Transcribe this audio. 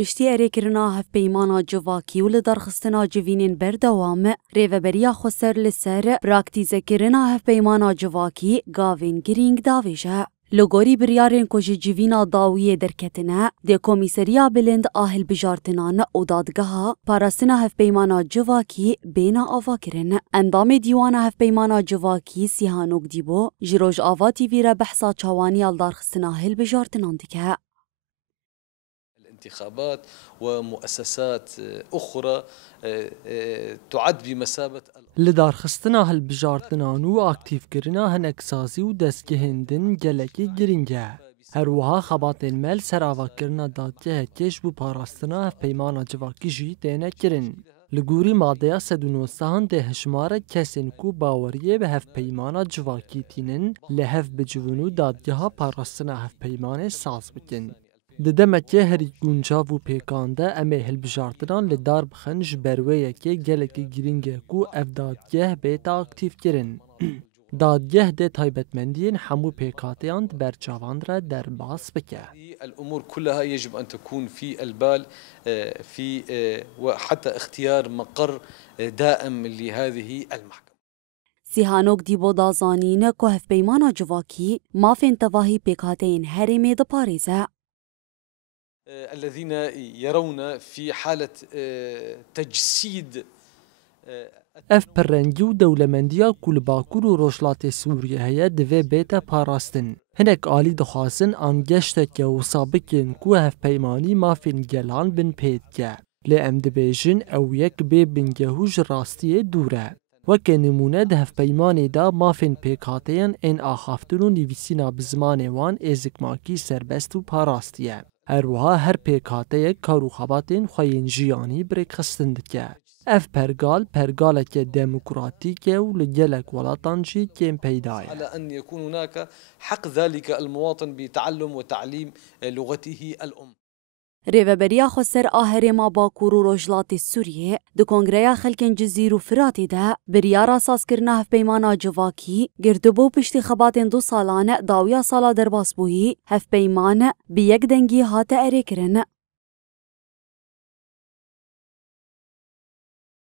پشتی ارێکردنا هەفپەیمانە جڤاکی و لە دەرخستنا جڤینên berdewam rêveberiya Xweser li ser praktîzekirina hevpeymanê civakî gavên girîng davêje. Li gorî biryarên ku ji civîna dawiyê derketine, dê Komîseriya Bilind a Hilbijartinan û Dadgeha Parastina Hevpeymana Civakî bêne avakirin. Endamê dîwana hevpeymana civakî Sîhanok Dîbo ji Rojava TV re behsa çawaniya darxistina hilbijartinan dike. انتخابات ومؤسسات أخرى تعد بمثابة لدارخستنا هالبجارتنان و اکتیفکرنا هنکسازی و دستگهندن گلکی گرینگه. هروها خباتین مل سراوکرنا دادگه کش بو پاراستنا هفپیمانا جواکی جی دینه کرن. لگوری ماده 109 ده هشمار کسین کو باوریه به هفپیمانا جواکی تینن لحف بجونو دادگه ها پاراستنا هفپیمان ساز بکن. ددمکه هری گونجاو و پیکانده امه هلبجارتنان لدار بخنج برویه که گلکی گرینگه کو اف دادگه بیتا اکتیف کرن. دادگه ده تایبتمندین حمو پیکاتیان برچاوان را در باس بکه. الأمور كلها يجب أن تكون في البال في وحتى اختيار مقر دائم لهذه المحكمة. Sîhanok Dîbo da zanîne ku hevpeymana civakî mafên tevahî pêkhateyên herêmê diparêze. الذين يرون في حالة تجسيد اف پرنگی و دولمندیا کل باکور و روشلات سوریه هیا دوی بیتا پاراستن. هنک آلی دخواستن آنگشتک و سابقین کو هف پیمانی مافین گلان بن پید که. لی ام دبیجن او یک بی بنگهوش راستی دوره. وکه نمونه ده هف پیمانی دا مافین پیکاتین این آخافتن و نویسینا بزمان وان ازکماکی سربست و پاراستیه. هروها هر پیکاته کارو خباتین خوین جیانی بریک خستند که. اف پرگالک دموکراتیک و لجلک ولاتانجی کم پیدای. على أن يكون هناك حق ذلك المواطن بتعلم وتعليم لغته الأم. Rêveberiya Xweser a Herêma Bakur û Rojhilatê Sûriyê di Kongreya Xelkên Cizîr û Firatê de biryara sazkirina hevpeymana civakî girdibû piştî xebatên 2 salan dawiya sala derbasbûyî hevpeyman bi yek dengî hate erêkirin.